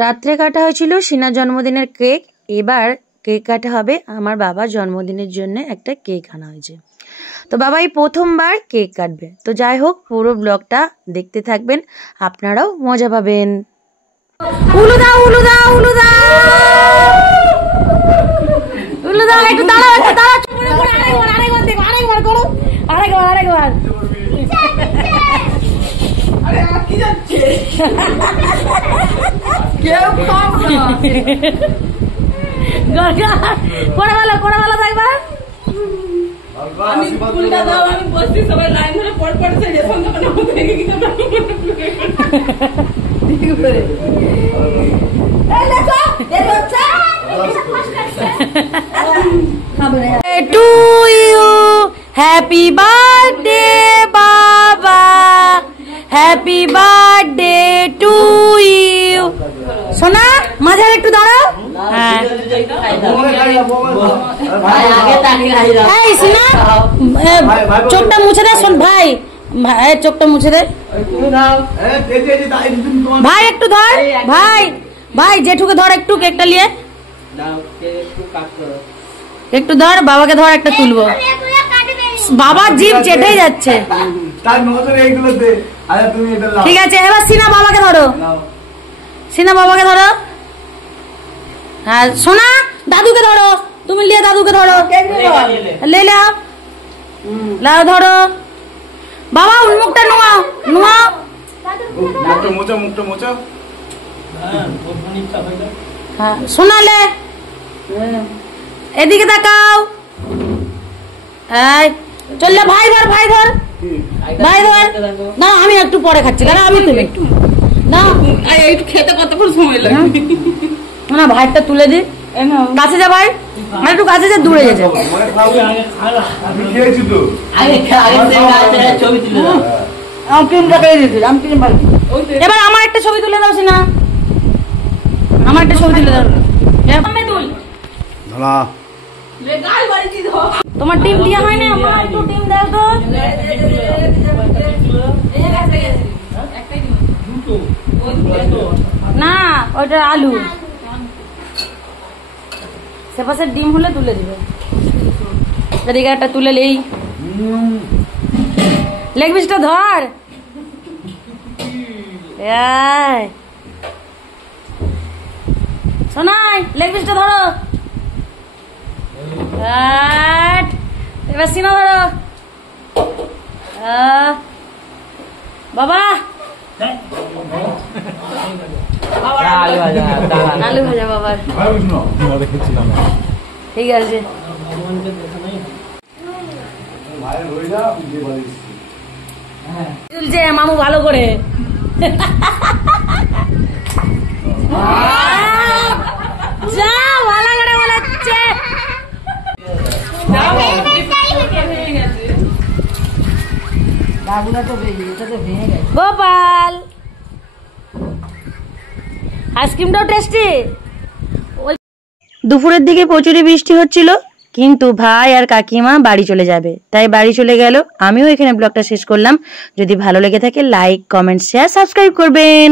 রাত্রে কাটা হয়েছিল সিনার জন্মদিনের কেক। এবার কেক কাটা হবে আমার বাবার জন্মদিনের জন্য একটা কেক আনা হয়েছে। তো বাবাই প্রথমবার কেক কাটবে। তো যাই হোক, পুরো ব্লগটা দেখতে থাকবেন, আপনারাও মজা পাবেন। উলু দাও উলু দাও উলু দাও উলু দাও। একটু দাঁড়াও, একটু দাঁড়াও। আরেকবার দেখো, আরেকবার করো, আরেকবার। কি যাচ্ছে কেউ করে ভালো থাকবে। আমি ফুলটা দাও, আমি বসছি, সবাই লাইন ধরে পড় পড়ছে যে সন্ধ্যাবেলা মতো দেখে কি কথা ঠিক করে এই দেখো টু ইউ হ্যাপি বার্থডে বাবা, হ্যাপি বার্থডে টু ইউ। সোনা মাঝে একটু দাঁড়াও। হ্যাঁ চোখটা মুছে দে। শোন ভাই, চোখটা মুছে দে ভাই। একটু ধর ভাই, ভাই জেঠুকে ধর একটু, কেকটা নিয়ে একটু ধর। বাবাকে ধর, একটা তুলবো। বাবা জিভ চেটেই যাচ্ছে। ঠিক আছে, এবার সিনা বাবাকে ধরো, সিনা বাবাকে ধরো। হ্যাঁ সোনা দাদুকে ধরো, তুমি লিয়ে দাদুকে ধরো, লে লাও ধরো। বাবা মুখটা নোয়াও নোয়াও, হ্যাঁ সোনা লে, এদিকে তাকাও। চললে ভাই ধর, ভাই ধর, ভাই ধর। না আমি একটু পরে খাচ্ছি, কারণ আমি তুমি একটু না একটু খেতে কতক্ষণ সময় লাগে না। ভাইটা তুলে দি, কাছে যা ভাই, একটু কাছে যা, দূরে গেছে। এবার আমার একটা ছবি তুলে দাও সিনা, আমার একটা ছবি তুলে দাও। তোমার টিম দিয়া হয় না, আমার একটু টিম দাও তো। না ওইটা আলু, সে পাশে ডিম হলে তুলে দিবে। এদিকে একটা তুলে লেই, লেগ পিসটা ধর। শোনাই লেগ পিসটা ধরো। এবার সিনা ধরো। বাবা আলু ভাজা বাবার, ঠিক আছে। তুলছে মামু ভালো করে। যা ভালো করে বলাচ্ছে। গোপাল আইসক্রিমটাও টেস্টি। দুপুরের দিকে প্রচুরই বৃষ্টি হচ্ছিল, কিন্তু ভাই আর কাকিমা বাড়ি চলে যাবে, তাই বাড়ি চলে গেল। আমিও এখানে ব্লগটা শেষ করলাম। যদি ভালো লেগে থাকে লাইক, কমেন্ট, শেয়ার, সাবস্ক্রাইব করবেন।